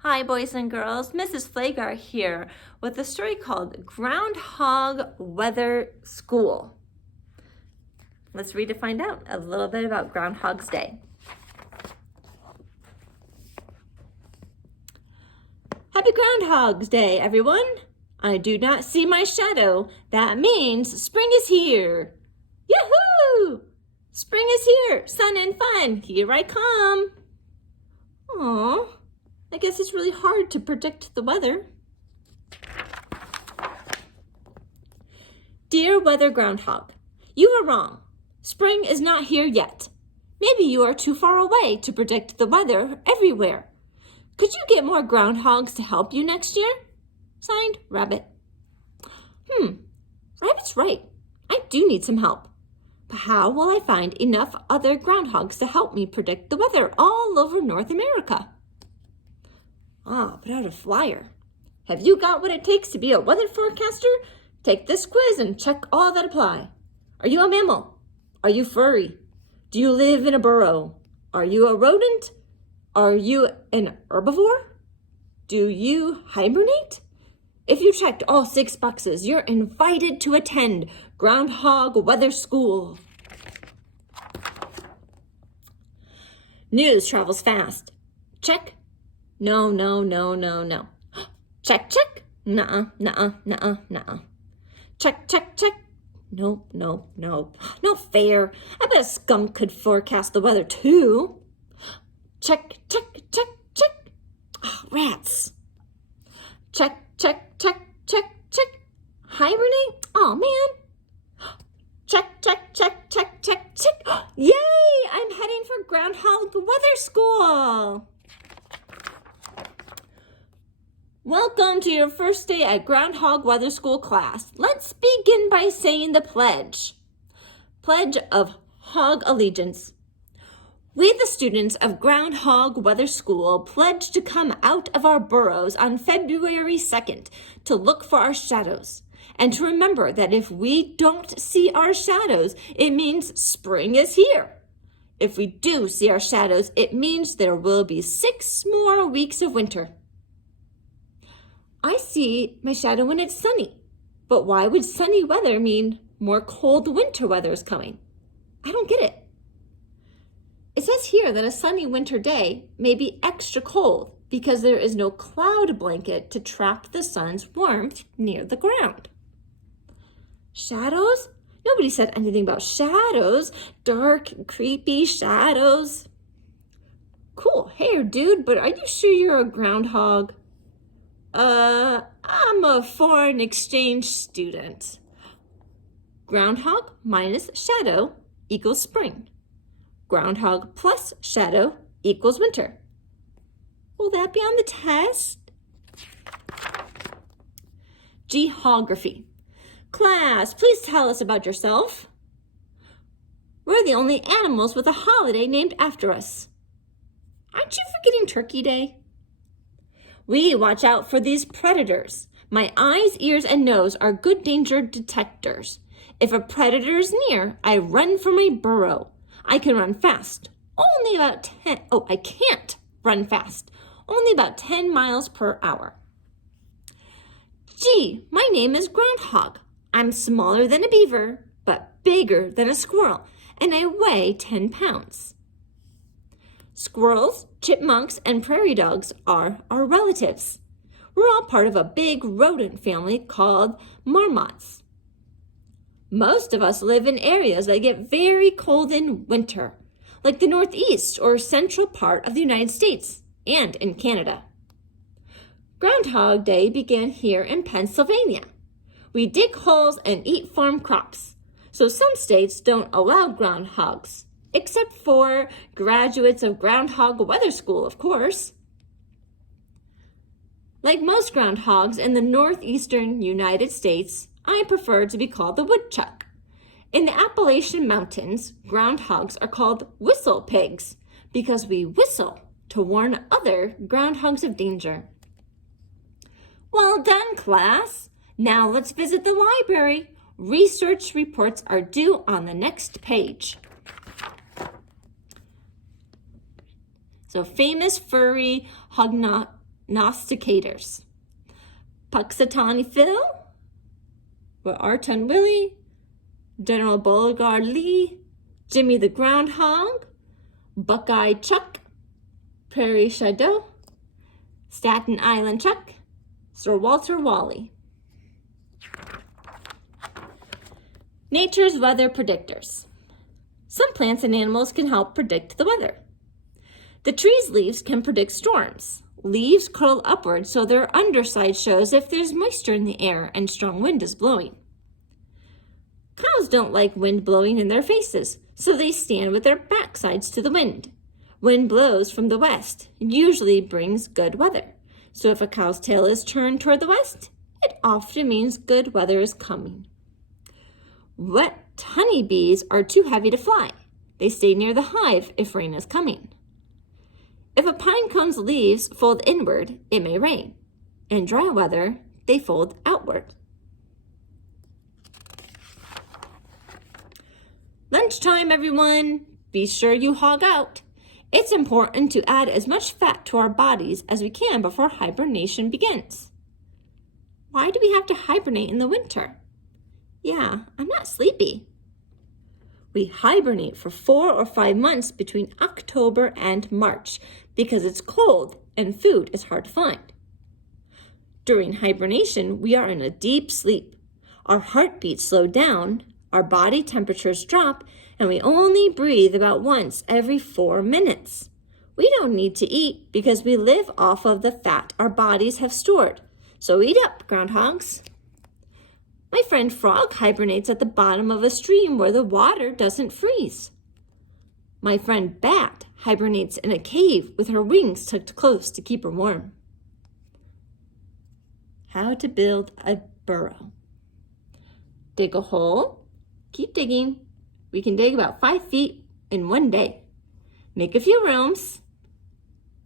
Hi, boys and girls. Mrs. Flagar here with a story called Groundhog Weather School. Let's read to find out a little bit about Groundhog's Day. Happy Groundhog's Day, everyone. I do not see my shadow. That means spring is here. Yahoo! Spring is here. Sun and fun. Here I come. Aww. I guess it's really hard to predict the weather. Dear Weather Groundhog, you are wrong. Spring is not here yet. Maybe you are too far away to predict the weather everywhere. Could you get more groundhogs to help you next year? Signed, Rabbit. Rabbit's right. I do need some help. But how will I find enough other groundhogs to help me predict the weather all over North America? Put out a flyer. Have you got what it takes to be a weather forecaster? Take this quiz and check all that apply. Are you a mammal? Are you furry? Do you live in a burrow? Are you a rodent? Are you an herbivore? Do you hibernate? If you checked all 6 boxes, you're invited to attend Groundhog Weather School. News travels fast. Check. No. Check. Nuh-uh. Check. Nope. No fair. I bet a skunk could forecast the weather too. Check. Oh, rats. Check. Hibernate? Oh, man. Check. Yay! I'm heading for Groundhog Weather School. Welcome to your first day at Groundhog Weather School class. Let's begin by saying the pledge. Pledge of Hog Allegiance. We, the students of Groundhog Weather School, pledge to come out of our burrows on February 2nd to look for our shadows. And to remember that if we don't see our shadows, it means spring is here. If we do see our shadows, it means there will be 6 more weeks of winter. I see my shadow when it's sunny, but why would sunny weather mean more cold winter weather is coming? I don't get it. It says here that a sunny winter day may be extra cold because there is no cloud blanket to trap the sun's warmth near the ground. Shadows? Nobody said anything about shadows. Dark, creepy shadows. Cool hair, dude, but are you sure you're a groundhog? I'm a foreign exchange student. Groundhog minus shadow equals spring. Groundhog plus shadow equals winter. Will that be on the test? Geography. Class, please tell us about yourself. We're the only animals with a holiday named after us. Aren't you forgetting Turkey Day? We watch out for these predators. My eyes, ears, and nose are good danger detectors. If a predator is near, I run for my burrow. I can run fast. I can't run fast. Only about 10 miles per hour. Gee, my name is Groundhog. I'm smaller than a beaver, but bigger than a squirrel, and I weigh 10 pounds. Squirrels, chipmunks, and prairie dogs are our relatives. We're all part of a big rodent family called marmots. Most of us live in areas that get very cold in winter, like the Northeast or central part of the United States and in Canada. Groundhog Day began here in Pennsylvania. We dig holes and eat farm crops, so some states don't allow groundhogs. Except for graduates of Groundhog Weather School, of course. Like most groundhogs in the northeastern United States, I prefer to be called the woodchuck. In the Appalachian Mountains, groundhogs are called whistle pigs because we whistle to warn other groundhogs of danger. Well done, class. Now let's visit the library. Research reports are due on the next page. So famous furry Nosticators. Puxatawny Phil, Arton Willie, General Beauregard Lee, Jimmy the Groundhog, Buckeye Chuck, Prairie Shadow, Staten Island Chuck, Sir Walter Wally. Nature's weather predictors. Some plants and animals can help predict the weather. The tree's leaves can predict storms. Leaves curl upward so their underside shows if there's moisture in the air and strong wind is blowing. Cows don't like wind blowing in their faces, so they stand with their backsides to the wind. Wind blows from the west and usually brings good weather. So if a cow's tail is turned toward the west, it often means good weather is coming. Wet honeybees are too heavy to fly. They stay near the hive if rain is coming. If a pine cone's leaves fold inward, it may rain. In dry weather, they fold outward. Lunchtime, everyone. Be sure you hog out. It's important to add as much fat to our bodies as we can before hibernation begins. Why do we have to hibernate in the winter? Yeah, I'm not sleepy. We hibernate for 4 or 5 months between October and March because it's cold and food is hard to find. During hibernation, we are in a deep sleep. Our heartbeats slow down, our body temperatures drop, and we only breathe about once every 4 minutes. We don't need to eat because we live off of the fat our bodies have stored. So eat up, groundhogs. My friend Frog hibernates at the bottom of a stream where the water doesn't freeze. My friend Bat hibernates in a cave with her wings tucked close to keep her warm. How to build a burrow. Dig a hole. Keep digging. We can dig about 5 feet in one day. Make a few rooms.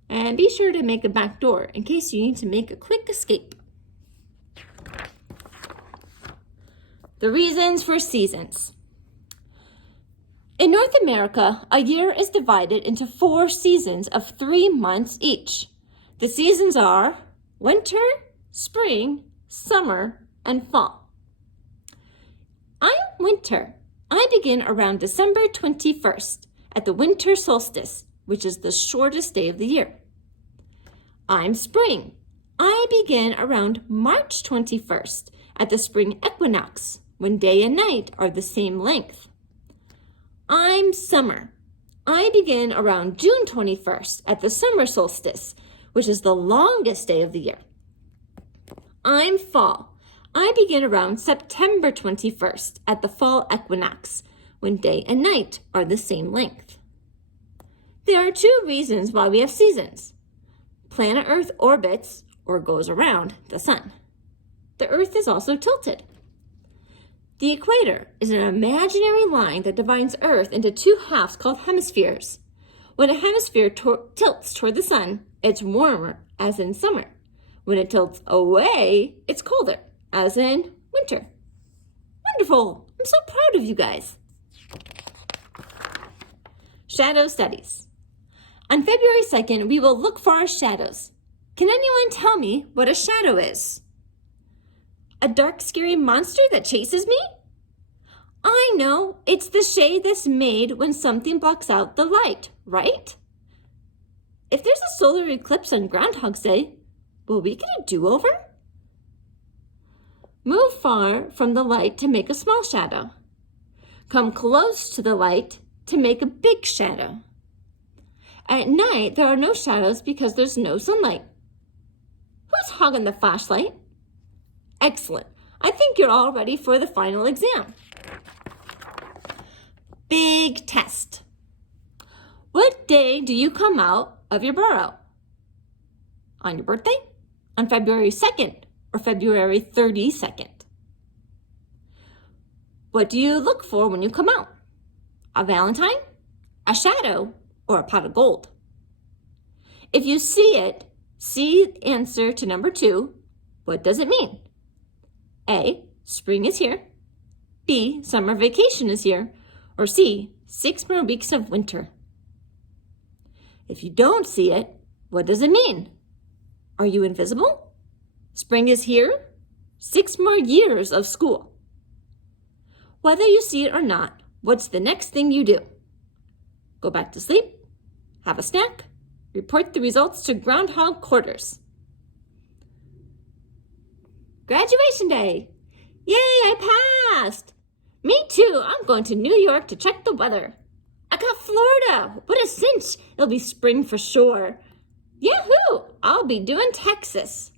And be sure to make a back door in case you need to make a quick escape. The reasons for seasons. In North America, a year is divided into 4 seasons of 3 months each. The seasons are winter, spring, summer, and fall. I'm winter. I begin around December 21st at the winter solstice, which is the shortest day of the year. I'm spring. I begin around March 21st at the spring equinox, when day and night are the same length. I'm summer. I begin around June 21st at the summer solstice, which is the longest day of the year. I'm fall. I begin around September 21st at the fall equinox, when day and night are the same length. There are 2 reasons why we have seasons. Planet Earth orbits, or goes around, the sun. The Earth is also tilted. The equator is an imaginary line that divides Earth into 2 halves called hemispheres. When a hemisphere tilts toward the sun, it's warmer, as in summer. When it tilts away, it's colder, as in winter. Wonderful! I'm so proud of you guys. Shadow studies. On February 2nd, we will look for our shadows. Can anyone tell me what a shadow is? A dark, scary monster that chases me? I know, it's the shade that's made when something blocks out the light, right? If there's a solar eclipse on Groundhog Day, will we get a do-over? Move far from the light to make a small shadow. Come close to the light to make a big shadow. At night, there are no shadows because there's no sunlight. Who's hogging the flashlight? Excellent. I think you're all ready for the final exam. Big test. What day do you come out of your burrow? On your birthday? On February 2nd or February 32nd? What do you look for when you come out? A valentine, a shadow, or a pot of gold? If you see it, see the answer to number 2. What does it mean? A, spring is here. B, summer vacation is here. Or C, 6 more weeks of winter. If you don't see it, what does it mean? Are you invisible? Spring is here. 6 more years of school. Whether you see it or not, what's the next thing you do? Go back to sleep, have a snack, report the results to Groundhog quarters. Graduation day! Yay, I passed! Me too, I'm going to New York to check the weather. I got Florida, what a cinch! It'll be spring for sure. Yahoo! I'll be doing Texas.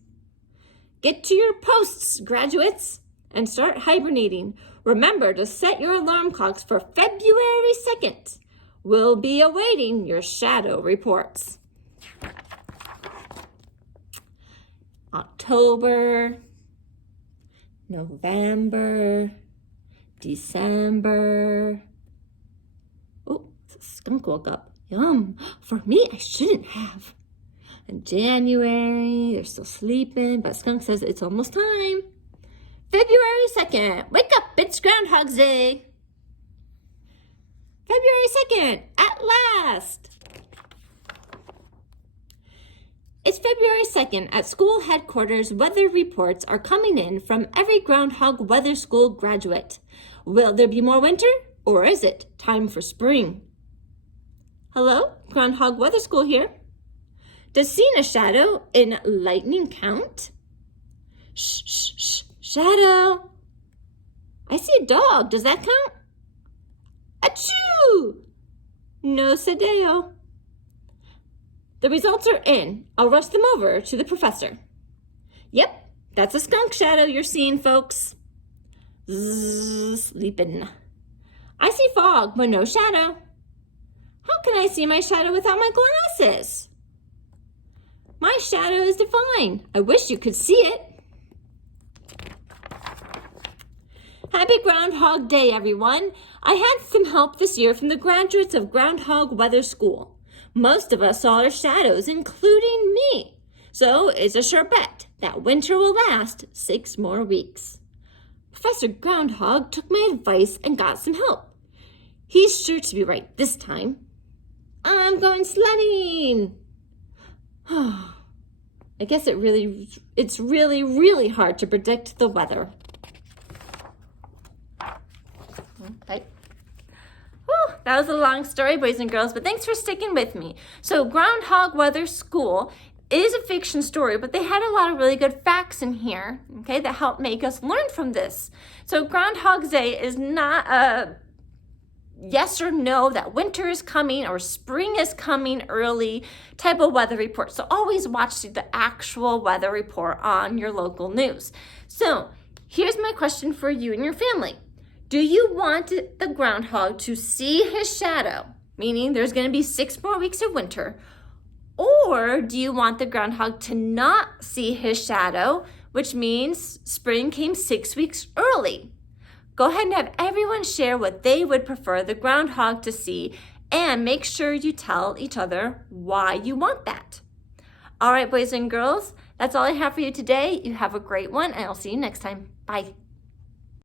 Get to your posts, graduates, and start hibernating. Remember to set your alarm clocks for February 2nd. We'll be awaiting your shadow reports. October, November, December. Oh, a skunk woke up. Yum. For me, I shouldn't have. In January, they're still sleeping, but Skunk says it's almost time. February 2nd, wake up, it's Groundhog Day. February 2nd, at last. It's February 2nd. At school headquarters, weather reports are coming in from every Groundhog Weather School graduate. Will there be more winter, or is it time for spring? Hello, Groundhog Weather School here. Does seeing a shadow in lightning count? Shh, shh, shh, shadow. I see a dog. Does that count? Achoo! No sedeo. The results are in. I'll rush them over to the professor. Yep, that's a skunk shadow you're seeing, folks. Zzz, sleeping. I see fog, but no shadow. How can I see my shadow without my glasses? My shadow is defined. I wish you could see it. Happy Groundhog Day, everyone. I had some help this year from the graduates of Groundhog Weather School. Most of us saw our shadows, including me. So it's a sure bet that winter will last 6 more weeks. Professor Groundhog took my advice and got some help. He's sure to be right this time. I'm going sledding. I guess it's really hard to predict the weather. Okay. Whew, that was a long story, boys and girls, but thanks for sticking with me. So Groundhog Weather School is a fiction story, but they had a lot of really good facts in here, okay, that help make us learn from this. So Groundhog Day is not a yes or no that winter is coming or spring is coming early type of weather report. So always watch the actual weather report on your local news. So here's my question for you and your family. Do you want the groundhog to see his shadow, meaning there's going to be 6 more weeks of winter, or do you want the groundhog to not see his shadow, which means spring came 6 weeks early? Go ahead and have everyone share what they would prefer the groundhog to see, and make sure you tell each other why you want that. All right, boys and girls, that's all I have for you today. You have a great one, and I'll see you next time. Bye.